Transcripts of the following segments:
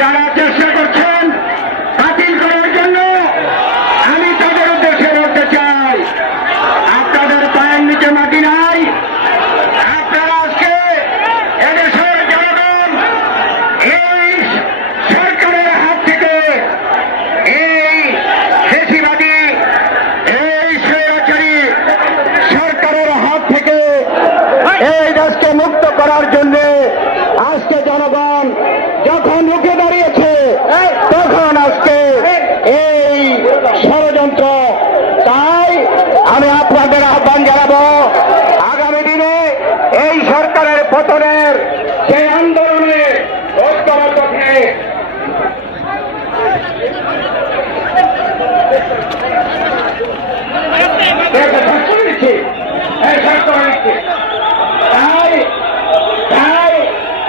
যারা চেষ্টা করছেন বাতিল করার জন্য আমি তাদের উদ্দেশ্যে বলতে চাই, আপনাদের পায়ের নিচে মাটি নাই। আপনারা আজকে এদেশের জনগণ এই সরকারের হাত থেকে, এই ফ্যাসিবাদী, এই স্বৈরাচারী সরকারের হাত থেকে এই দেশকে মুক্ত করার জন্য আজকে জনগণ যখন রুখে দাঁড়িয়েছে, তখন আজকে এই ষড়যন্ত্র। তাই আমি আপনাদের আহ্বান জানাবো, আগামী দিনে এই সরকারের পতনের সেই আন্দোলনে ঐক্যবদ্ধ থেকে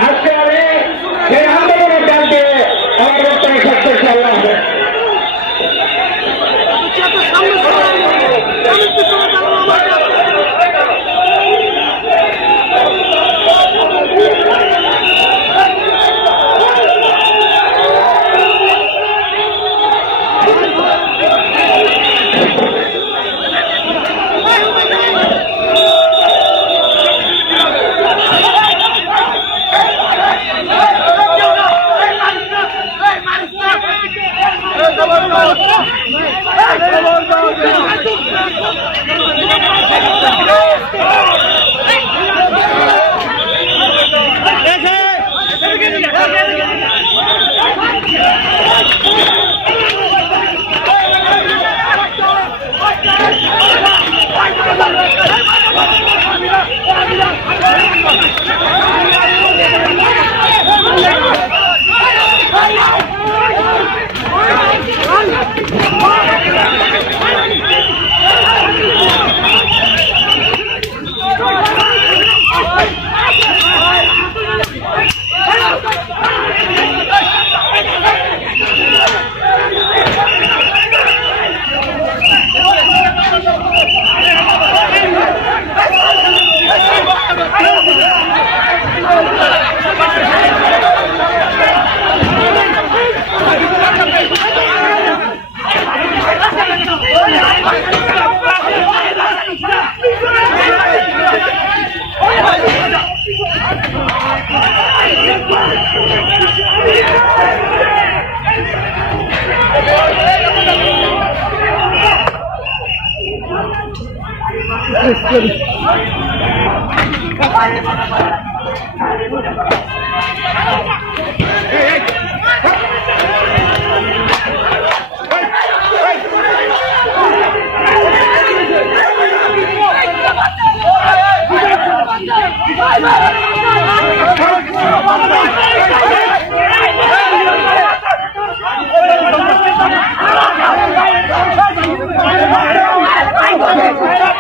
আজকে আমি সেই আন্দোলনের ডালতে আমার বক্তব্য শেষ করছি। আল্লাহ হাফেজ। Bye.